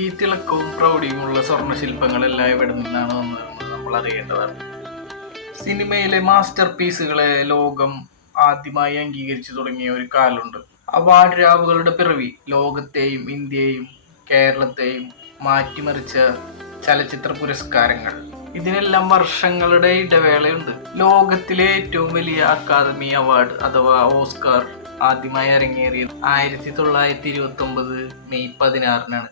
ഈ തിളക്കവും പ്രൗഢിയുമുള്ള സ്വർണ്ണശില്പങ്ങളെല്ലാം എവിടെ നിന്നാണ് വന്നതെന്ന് നമ്മൾ അറിയേണ്ടതാണ്. സിനിമയിലെ മാസ്റ്റർ പീസുകളെ ലോകം ആദ്യമായി അംഗീകരിച്ചു തുടങ്ങിയ ഒരു കാലമുണ്ട്. അവാർഡ് രാവുകളുടെ പിറവി ലോകത്തെയും ഇന്ത്യയെയും കേരളത്തെയും മാറ്റിമറിച്ച ചലച്ചിത്ര പുരസ്കാരങ്ങൾ. ഇതിനെല്ലാം വർഷങ്ങളുടെ ഇടവേളയുണ്ട്. ലോകത്തിലെ ഏറ്റവും വലിയ അക്കാദമി അവാർഡ് അഥവാ ഓസ്കാർ ആദ്യമായി അരങ്ങേറിയത് 1929 മെയ് 16-നാണ്.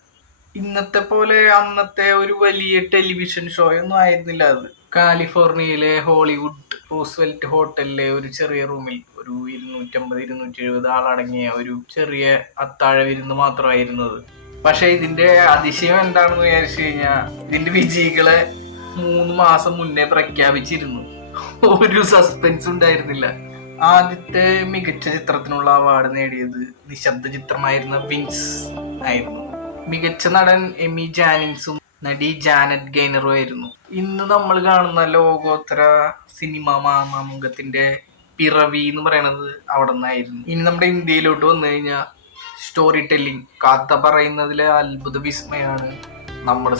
ഇന്നത്തെ പോലെ അന്നത്തെ ഒരു വലിയ ടെലിവിഷൻ ഷോ ഒന്നും ആയിരുന്നില്ല അത്. കാലിഫോർണിയയിലെ ഹോളിവുഡ് റൂസ്വെൽറ്റ് ഹോട്ടലിലെ ഒരു ചെറിയ റൂമിൽ ഒരു 250-270 ആളടങ്ങിയ ഒരു ചെറിയ അത്താഴ വിരുന്ന് മാത്രമായിരുന്നത്. പക്ഷെ ഇതിന്റെ അതിശയം എന്താണെന്ന് വിചാരിച്ചു കഴിഞ്ഞാൽ ഇതിന്റെ വിജയികളെ 3 മാസം മുന്നേ പ്രഖ്യാപിച്ചിരുന്നു. ഒരു സസ്പെൻസ് ഉണ്ടായിരുന്നില്ല. ആദ്യത്തെ മികച്ച ചിത്രത്തിനുള്ള അവാർഡ് നേടിയത് നിശബ്ദ ചിത്രമായിരുന്ന വിങ്സ് ആയിരുന്നു. മികച്ച നടൻ എമി ജാനിങ്സും നടി ജാനറ്റ് ഗെയ്നറും ആയിരുന്നു. ഇന്ന് നമ്മൾ കാണുന്ന ലോകോത്തര സിനിമ മാമാമുഖത്തിന്റെ പിറവി എന്ന് പറയുന്നത് അവിടെ നിന്നായിരുന്നു. ഇനി നമ്മുടെ ഇന്ത്യയിലോട്ട് വന്നു കഴിഞ്ഞാൽ സ്റ്റോറി ടെല്ലിംഗ്, കഥ പറയുന്നതിലെ അത്ഭുത വിസ്മയാണ് നമ്മുടെ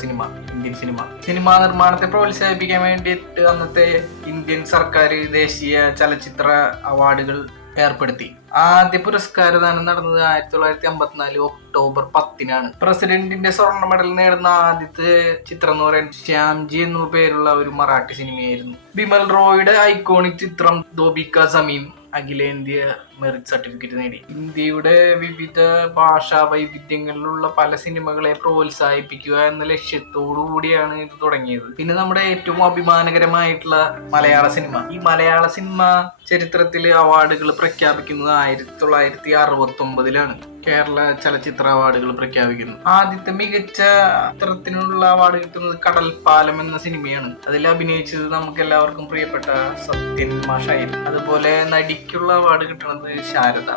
ഇന്ത്യൻ സിനിമാ നിർമ്മാണത്തെ പ്രോത്സാഹിപ്പിക്കാൻ വേണ്ടിയിട്ട് അന്നത്തെ ഇന്ത്യൻ സർക്കാർ ദേശീയ ചലച്ചിത്ര അവാർഡുകൾ ഏർപ്പെടുത്തി. ആദ്യ പുരസ്കാരദാനം നടന്നത് 1954 ഒക്ടോബർ 10-നാണ്. പ്രസിഡന്റിന്റെ സ്വർണ്ണ മെഡൽ നേടുന്ന ആദ്യത്തെ ചിത്രം എന്ന് പറയുന്നത് ശ്യാംജി എന്ന പേരുള്ള ഒരു മറാഠി സിനിമയായിരുന്നു. ബിമൽ റോയുടെ ഐക്കോണിക് ചിത്രം ദോബി കാ സമീൻ അഖിലേന്ത്യ മെറിറ്റ് സർട്ടിഫിക്കറ്റ് നേടി. ഇന്ത്യയുടെ വിവിധ ഭാഷാ വൈവിധ്യങ്ങളിലുള്ള പല സിനിമകളെ പ്രോത്സാഹിപ്പിക്കുക എന്ന ലക്ഷ്യത്തോടു കൂടിയാണ് ഇത് തുടങ്ങിയത്. പിന്നെ നമ്മുടെ ഏറ്റവും അഭിമാനകരമായിട്ടുള്ള മലയാള സിനിമ. ഈ മലയാള സിനിമ ചരിത്രത്തിലെ അവാർഡുകൾ പ്രഖ്യാപിക്കുന്നത് 1969-ലാണ്. കേരള ചലച്ചിത്ര അവാർഡുകൾ പ്രഖ്യാപിക്കുന്നു. ആദ്യത്തെ മികച്ച ചിത്രത്തിനുള്ള അവാർഡ് കിട്ടുന്നത് കടൽപ്പാലം എന്ന സിനിമയാണ്. അതിൽ അഭിനയിച്ചത് നമുക്ക് എല്ലാവർക്കും പ്രിയപ്പെട്ട സത്യൻ മാഷായിരുന്നു. അതുപോലെ നടിക്കുള്ള അവാർഡ് കിട്ടുന്നത് ശാരദ,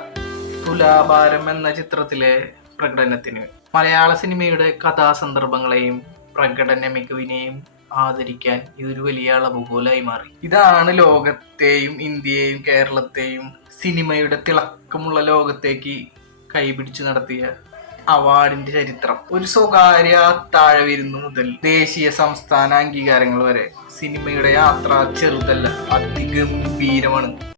തുലാഭാരം എന്ന ചിത്രത്തിലെ പ്രകടനത്തിന്. മലയാള സിനിമയുടെ കഥാസന്ദർഭങ്ങളെയും പ്രകടന മികവിനെയും ആദരിക്കാൻ ഇതൊരു വലിയ അളവുകോലായി മാറി. ഇതാണ് ലോകത്തെയും ഇന്ത്യയെയും കേരളത്തെയും സിനിമയുടെ തിളക്കമുള്ള ലോകത്തേക്ക് കൈപിടിച്ചു നടത്തിയ അവാർഡിന്റെ ചരിത്രം. ഒരു സ്വകാര്യ താഴവിരുന്നു മുതൽ ദേശീയ സംസ്ഥാന അംഗീകാരങ്ങൾ വരെ സിനിമയുടെ യാത്ര ചെറുതല്ല, അതിഗംഭീരമാണ്.